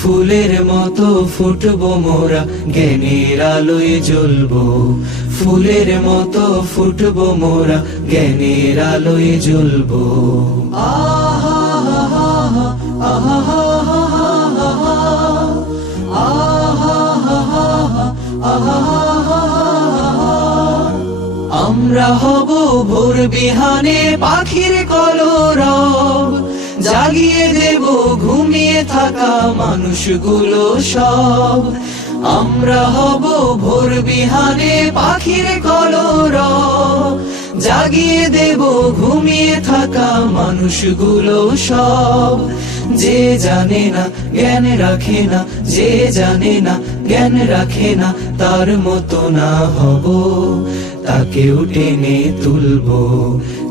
ফুলের মতো ফুটবো মোরা জ্ঞানের আলোয় জ্বলবো ফুলের মতো ফুটবো মোরা জ্ঞানের আলোয় জ্বলবো আহা আহা আহা আমরা হব ভোর বিহানে পাখির কলরব জাগিয়ে দেব ঘুমিয়ে থাকা মানুষগুলো সব আমরা হব ভোর বিহানে পাখির কলর জাগিয়ে দেব ঘুমিয়ে থাকা মানুষগুলো সব যে জানে না জ্ঞান রাখে না যে জানে না জ্ঞান রাখে না তার মতো না হব তাকেও টেনে তুলবো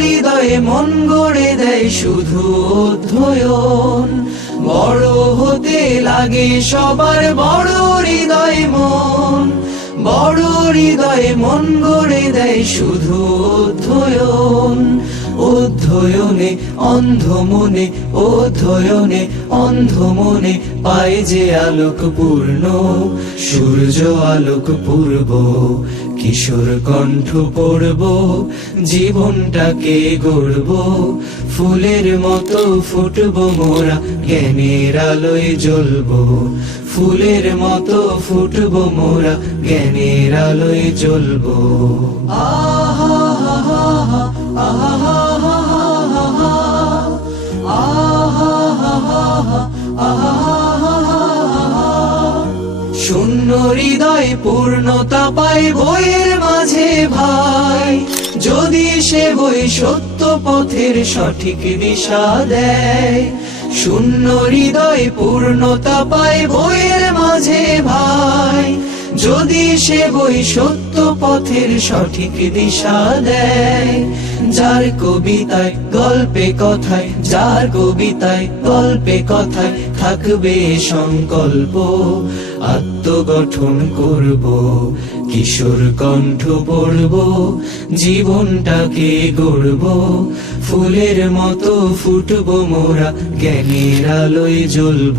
হৃদয়ে মন গড়ে দেয় শুধু অধ্যয়ন বড় হতে লাগে সবার বড় হৃদয় মন বড় হৃদয়ে মন গড়ে দেয় শুধু অধ্যয়ন ধয়নে অন্ধ মনে ধয়নে অন্ধ মনে পায় যে আলোক পূর্ণ সূর্য আলোক পূর্ব কিশোর কণ্ঠ পড়ব জীবনটাকে গড়ব ফুলের মতো ফুটব মোরা জ্ঞানের আলোয় জ্বলব ফুলের মতো ফুটব মোরা জ্ঞানের আলোয় জ্বলব আহ হৃদয় পূর্ণতা পায় বইয়ের মাঝে ভাই যদি সে বই সত্য পথের সঠিক দিশা দেয় শূন্য হৃদয় পূর্ণতা পায় বইয়ের মাঝে ভাই যদি সে বই সত্য পথের সঠিক দিশা দেয় যার কবিতায় গল্পে কথায় যার কবিতায় গল্পে কথায় থাকবে সংকল্প আত্মগঠন করব কিশোর কণ্ঠ পড়ব জীবনটাকে গড়ব ফুলের মতো ফুটব মোরা জ্ঞানের আলোয় জ্বলব